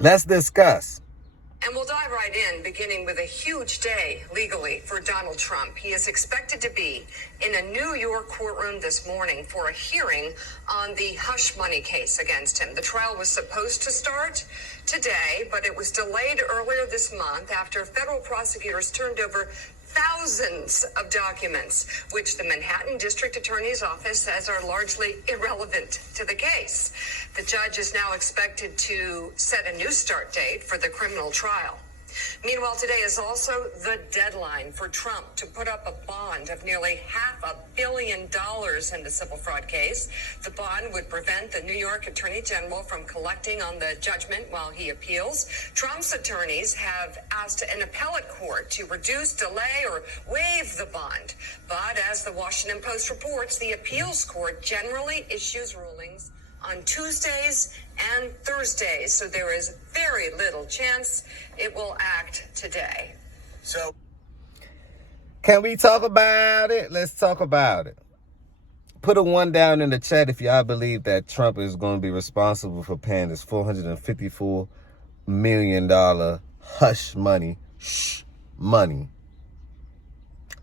Let's discuss. And we'll dive right in, beginning with a huge day legally for Donald Trump. He is expected to be in a New York courtroom this morning for a hearing on the hush money case against him. The trial was supposed to start today, but it was delayed earlier this month after federal prosecutors turned over thousands of documents, which the Manhattan District Attorney's Office says are largely irrelevant to the case. The judge is now expected to set a new start date for the criminal trial. Meanwhile, today is also the deadline for Trump to put up a bond of nearly $500 million in the civil fraud case. The bond would prevent the New York Attorney General from collecting on the judgment while he appeals. Trump's attorneys have asked an appellate court to reduce, delay, or waive the bond. But as the Washington Post reports, the appeals court generally issues rulings on Tuesdays and Thursdays, so there is very little chance it will act today. So, can we talk about it? Let's talk about it. Put a 1 down in the chat if y'all believe that Trump is going to be responsible for paying this $454 million hush money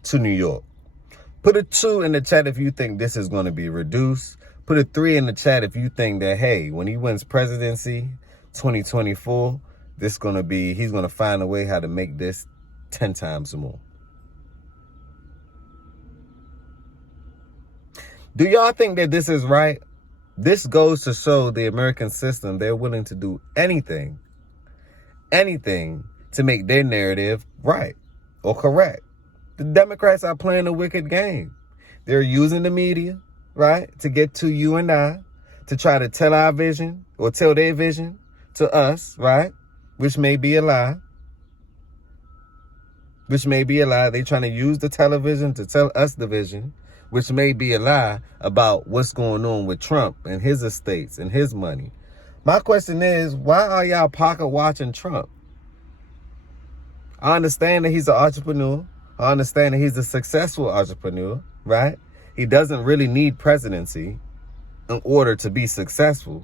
to New York. Put a 2 in the chat if you think this is going to be reduced. Put a 3 in the chat if you think that, hey, when he wins presidency 2024, he's going to find a way how to make this 10 times more. Do y'all think that this is right? This goes to show the American system they're willing to do anything to make their narrative right or correct. The Democrats are playing a wicked game. They're using the media, right, to get to you and I, to try to tell our vision or tell their vision to us, right, which may be a lie. They're trying to use the television to tell us the vision, which may be a lie about what's going on with Trump and his estates and his money. My question is, why are y'all pocket watching Trump? I understand that he's an entrepreneur. I understand that he's a successful entrepreneur, right? He doesn't really need presidency in order to be successful,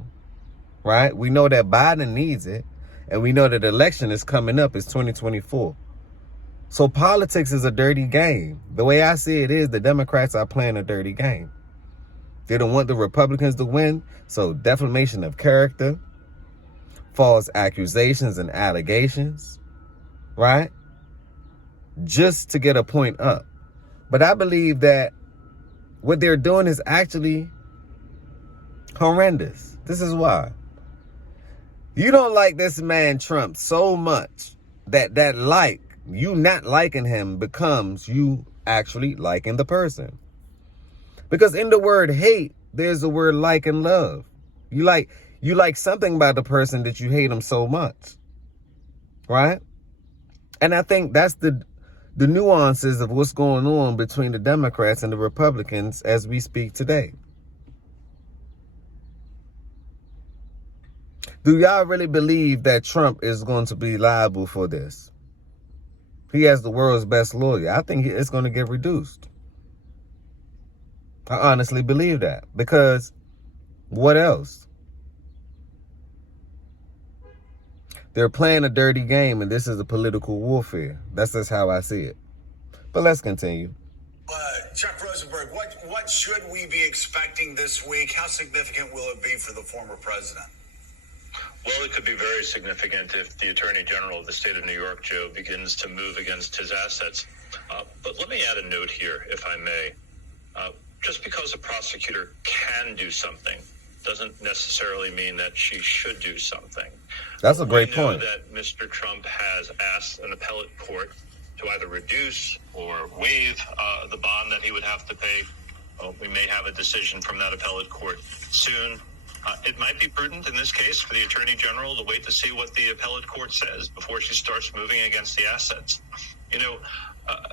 right? We know that Biden needs it, and we know that the election is coming up. It's 2024. So politics is a dirty game. The way I see it is the Democrats are playing a dirty game. They don't want the Republicans to win, so defamation of character, false accusations and allegations, right? Just to get a point up. But I believe that what they're doing is actually horrendous. This is why. You don't like this man Trump so much that you not liking him becomes you actually liking the person. Because in the word hate, there's the word like and love. You like something about the person that you hate him so much. Right? And I think that's the nuances of what's going on between the Democrats and the Republicans as we speak today. Do y'all really believe that Trump is going to be liable for this? He has the world's best lawyer. I think it's going to get reduced. I honestly believe that. Because what else? They're playing a dirty game, and this is a political warfare. That's just how I see it. But let's continue. Chuck Rosenberg, what should we be expecting this week? How significant will it be for the former president? Well, it could be very significant if the Attorney General of the state of New York, Joe, begins to move against his assets. But let me add a note here, if I may. Just because a prosecutor can do something doesn't necessarily mean that she should do something. That's a great point. We know that Mr. Trump has asked an appellate court to either reduce or waive the bond that he would have to pay. We may have a decision from that appellate court soon. It might be prudent in this case for the Attorney General to wait to see what the appellate court says before she starts moving against the assets.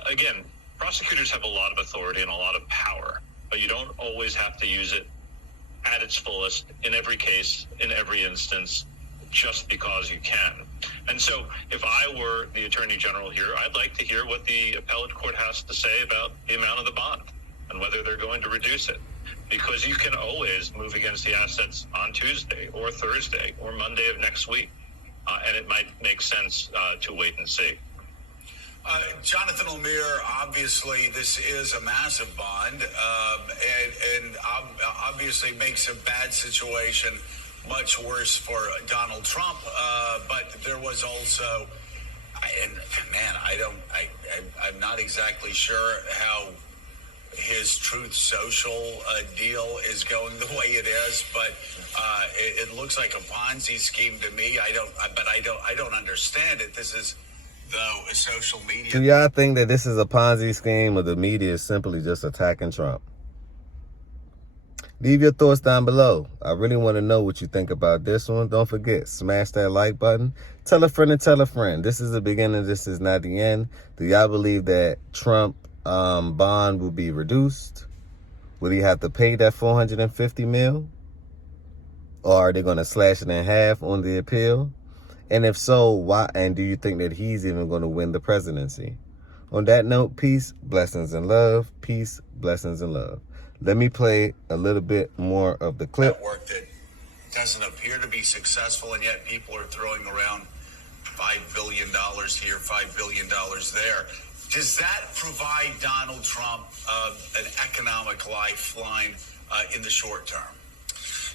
Again, prosecutors have a lot of authority and a lot of power, but you don't always have to use it at its fullest in every case, in every instance, just because you can. And so if I were the Attorney General here, I'd like to hear what the appellate court has to say about the amount of the bond and whether they're going to reduce it. Because you can always move against the assets on Tuesday or Thursday or Monday of next week. and it might make sense to wait and see. Jonathan Lemire, obviously this is a massive bond, and obviously makes a bad situation much worse for Donald Trump. But there was also, I'm not exactly sure how his Truth Social deal is going the way it is, but it looks like a Ponzi scheme to me. I don't understand it. This is, though, a social media. Do y'all think that this is a Ponzi scheme, or the media is simply just attacking Trump? Leave your thoughts down below. I really want to know what you think about this one. Don't forget, smash that like button. Tell a friend and tell a friend. This is the beginning. This is not the end. Do y'all believe that Trump bond will be reduced? Will he have to pay that $450 million? Or are they going to slash it in half on the appeal? And if so, why? And do you think that he's even going to win the presidency? On that note, peace, blessings, and love. Peace, blessings, and love. Let me play a little bit more of the clip. Network that doesn't appear to be successful, and yet people are throwing around $5 billion here, $5 billion there. Does that provide Donald Trump an economic lifeline in the short term?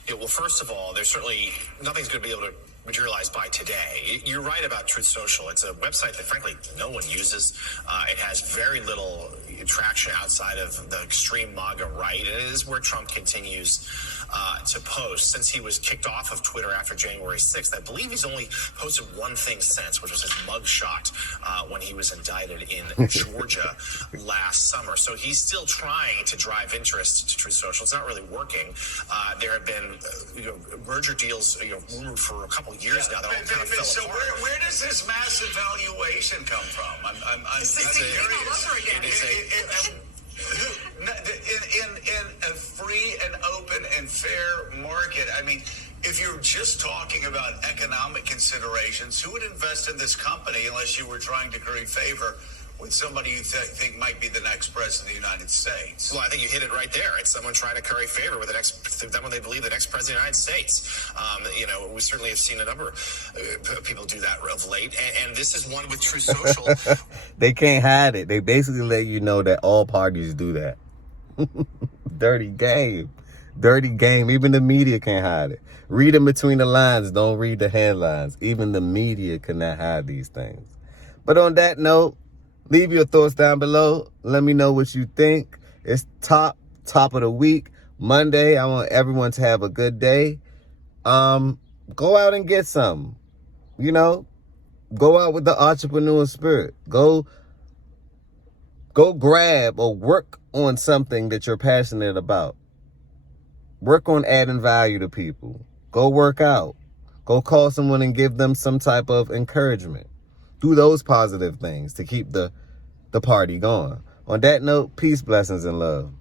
Yeah, well, first of all, there's certainly nothing's going to be able to materialize by today. You're right about Truth Social. It's a website that, frankly, no one uses. It has very little traction outside of the extreme MAGA right. And it is where Trump continues to post. Since he was kicked off of Twitter after January 6th, I believe he's only posted one thing since, which was his mugshot when he was indicted in Georgia last summer. So he's still trying to drive interest to Truth Social. It's not really working. There have been merger deals rumored for a couple of years now that all kind of fell so apart. where does this massive valuation come from? In a free and open and fair market, I mean, if you're just talking about economic considerations, who would invest in this company unless you were trying to curry favor with somebody you think might be the next president of the United States? Well, I think you hit it right there. It's someone trying to curry favor with them when they believe the next president of the United States. We certainly have seen a number of people do that of late, and this is one with Truth Social. They can't hide it. They basically let you know that all parties do that. Dirty game. Dirty game. Even the media can't hide it. Read in between the lines. Don't read the headlines. Even the media cannot hide these things. But on that note, leave your thoughts down below. Let me know what you think. It's top of the week, Monday. I want everyone to have a good day. Go out and get some. Go out with the entrepreneur spirit. Go grab or work on something that you're passionate about. Work on adding value to people. Go work out. Go call someone and give them some type of encouragement. Do those positive things to keep the party going. On that note, peace, blessings, and love.